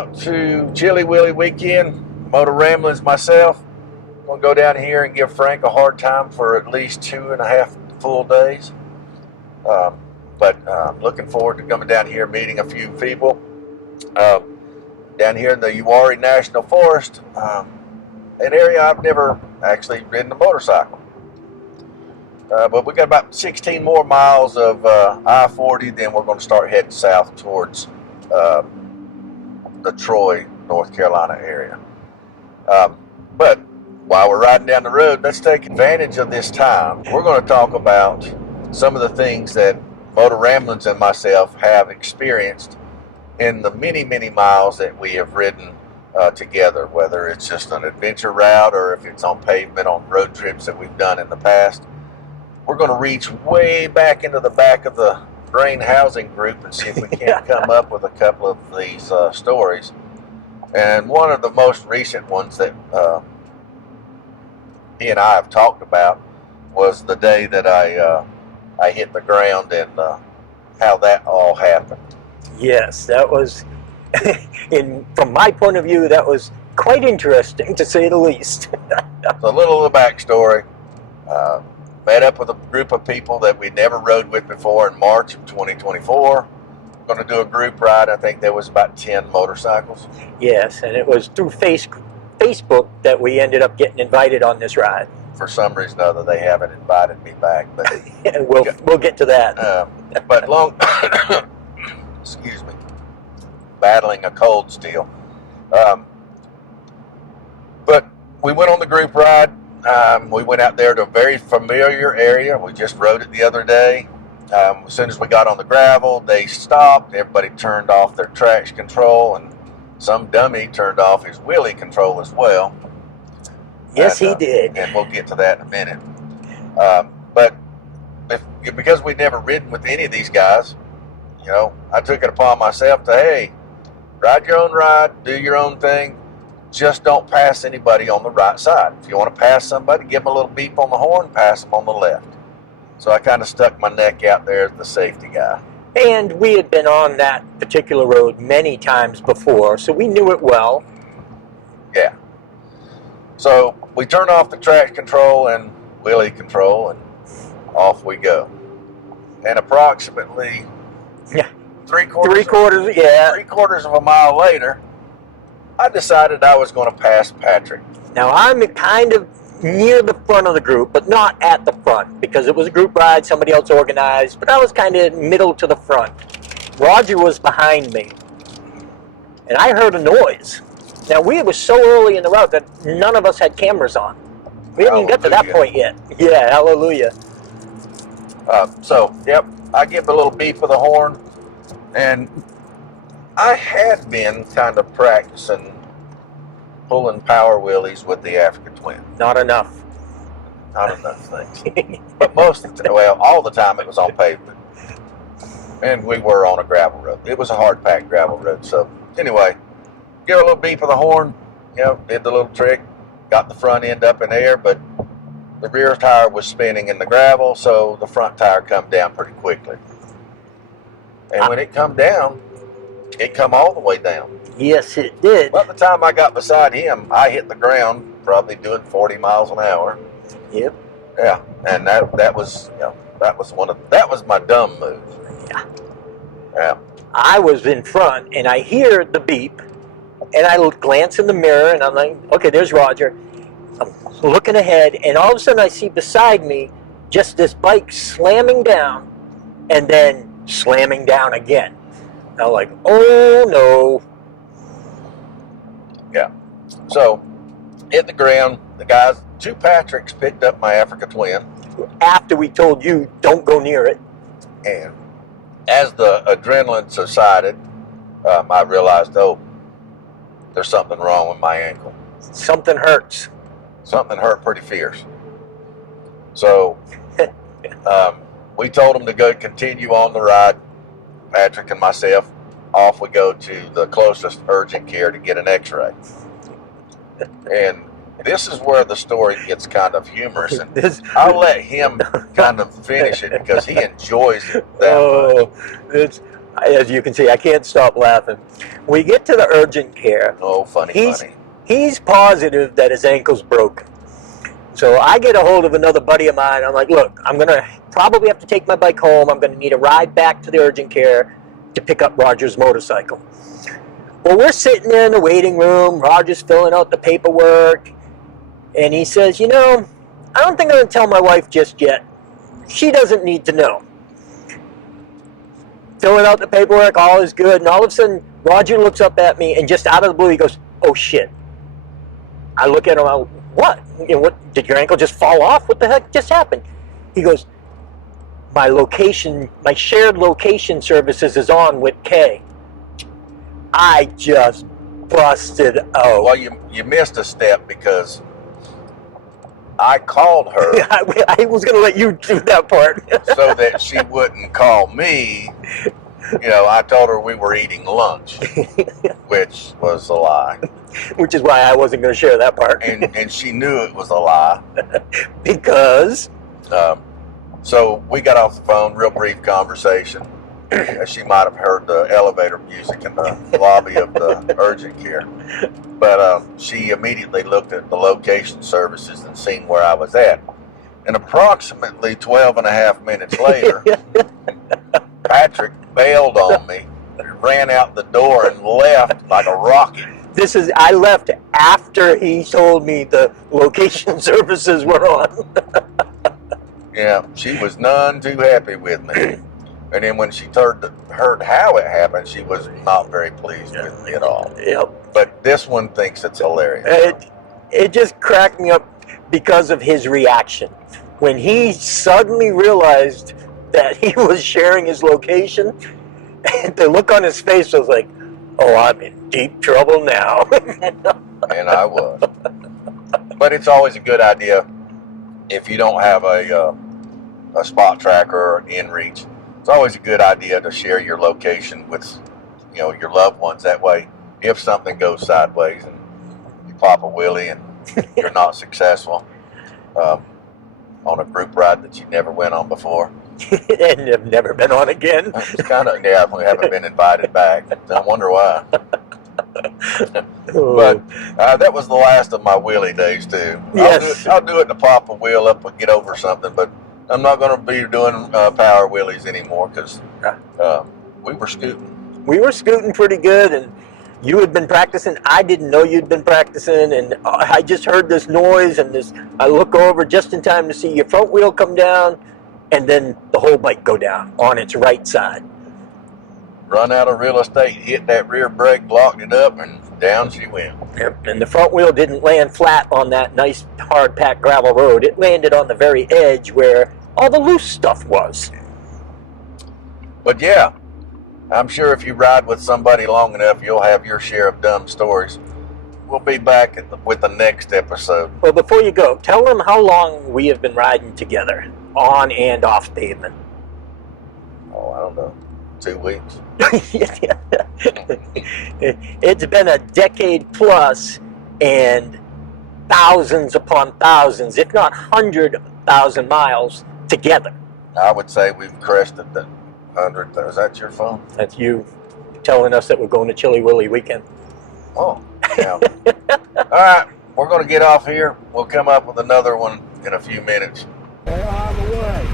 out to Chilly Willy Weekend, MotoRamblings myself. I'm going to go down here and give Frank a hard time for at least 2.5 full days. But looking forward to coming down here, meeting a few people. Down here in the Uwharrie National Forest, an area I've never actually ridden a motorcycle. But we got about 16 more miles of I-40, then we're going to start heading south towards the Troy, North Carolina area. But while we're riding down the road, let's take advantage of this time. We're going to talk about some of the things that MotoRamblings and myself have experienced in the many, many miles that we have ridden together, whether it's just an adventure route or if it's on pavement on road trips that we've done in the past. We're going to reach way back into the back of the brain housing group and see if we can't come up with a couple of these stories. And one of the most recent ones that he and I have talked about was the day that I hit the ground and how that all happened. Yes, that was, from my point of view, that was quite interesting, to say the least. So a little of the backstory. Met up with a group of people that we never rode with before in March of 2024. We're going to do a group ride. I think there was about 10 motorcycles. Yes, and it was through Facebook that we ended up getting invited on this ride. For some reason or other, they haven't invited me back, but we'll get to that. But excuse me, battling a cold still. But we went on the group ride. We went out there to a very familiar area. We just rode it the other day. As soon as we got on the gravel, they stopped. Everybody turned off their traction control, and some dummy turned off his wheelie control as well. Yes, he did. And we'll get to that in a minute. But because we'd never ridden with any of these guys, you know, I took it upon myself to, hey, ride your own ride, do your own thing. Just don't pass anybody on the right side. If you want to pass somebody, give them a little beep on the horn, pass them on the left. So I kind of stuck my neck out there as the safety guy. And we had been on that particular road many times before, so we knew it well. Yeah. So we turn off the traction control and wheelie control, and off we go. And approximately three quarters of a mile later, I decided I was going to pass Patrick. Now, I'm kind of near the front of the group, but not at the front, because it was a group ride, somebody else organized, but I was kind of middle to the front. Roger was behind me, and I heard a noise. Now, we were so early in the route that none of us had cameras on. We didn't even get to that point yet. Yeah, hallelujah. I give a little beep of the horn, and I had been kind of practicing pulling power wheelies with the Africa Twin. Not enough. Not enough things. But all the time it was on pavement. And we were on a gravel road. It was a hard-packed gravel road. So anyway, give a little beep of the horn, did the little trick, got the front end up in air, but the rear tire was spinning in the gravel, so the front tire come down pretty quickly. And when it come down, it come all the way down. Yes, it did. By the time I got beside him, I hit the ground, probably doing 40 miles an hour. Yep. Yeah, and that was my dumb move. Yeah. Yeah. I was in front, and I hear the beep, and I glance in the mirror, and I'm like, okay, there's Roger. I'm looking ahead, and all of a sudden I see beside me just this bike slamming down, and then slamming down again. And I'm like, oh no. Yeah. So, hit the ground. The guys, 2 Patricks picked up my Africa Twin. After we told you, don't go near it. And as the adrenaline subsided, I realized, there's something wrong with my ankle. Something hurts. Something hurt pretty fierce. So, we told them to go continue on the ride. Patrick and myself, off we go to the closest urgent care to get an x-ray. And this is where the story gets kind of humorous, and I'll let him kind of finish it because he enjoys it that much. As you can see, I can't stop laughing. We get to the urgent care. Oh, funny. He's positive that his ankle's broken. So I get a hold of another buddy of mine. I'm like, look, I'm going to probably have to take my bike home. I'm going to need a ride back to the urgent care to pick up Roger's motorcycle. Well, we're sitting there in the waiting room. Roger's filling out the paperwork. And he says, you know, I don't think I'm going to tell my wife just yet. She doesn't need to know. Filling out the paperwork, all is good. And all of a sudden, Roger looks up at me and just out of the blue, he goes, oh, shit. I look at him, I go, what? You know, what? Did your ankle just fall off? What the heck just happened? He goes, my shared location services is on with Kay. I just busted out. Well, you missed a step because I called her I was going to let you do that part. so that she wouldn't call me. You know, I told her we were eating lunch, which was a lie. Which is why I wasn't going to share that part. And she knew it was a lie. Because? So we got off the phone, real brief conversation. She might have heard the elevator music in the lobby of the urgent care. But she immediately looked at the location services and seen where I was at. And approximately 12 and a half minutes later, Patrick bailed on me, ran out the door and left like a rocket. I left after he told me the location services were on. Yeah, she was none too happy with me. And then when she heard how it happened, she was not very pleased with me at all. Yep. But this one thinks it's hilarious. It just cracked me up because of his reaction. When he suddenly realized that he was sharing his location, the look on his face was like, oh, I'm in deep trouble now. And I was. But it's always a good idea if you don't have a spot tracker or inReach. It's always a good idea to share your location with, you know, your loved ones. That way, if something goes sideways and you pop a wheelie and you're not successful on a group ride that you never went on before. And have never been on again. It's kind of, yeah, we haven't been invited back. I wonder why. But that was the last of my wheelie days too. Yes. I'll do it to pop a wheel up and get over something, but I'm not going to be doing power wheelies anymore because we were scooting. We were scooting pretty good, and you had been practicing. I didn't know you'd been practicing, and I just heard this noise, and I look over just in time to see your front wheel come down, and then the whole bike go down on its right side. Run out of real estate, hit that rear brake, blocked it up, and down she went. Yep. And the front wheel didn't land flat on that nice hard-packed gravel road. It landed on the very edge where all the loose stuff was. But yeah, I'm sure if you ride with somebody long enough, you'll have your share of dumb stories. We'll be back with the next episode. Well, before you go, tell them how long we have been riding together, on and off pavement. Oh, I don't know. 2 weeks. It's been a decade plus, and thousands upon thousands, if not 100,000 miles together. I would say we've crested the 100. Is that your phone? That's you telling us that we're going to Chilly Willy Weekend. Oh, yeah. All right, we're going to get off here. We'll come up with another one in a few minutes. Stay out of the way.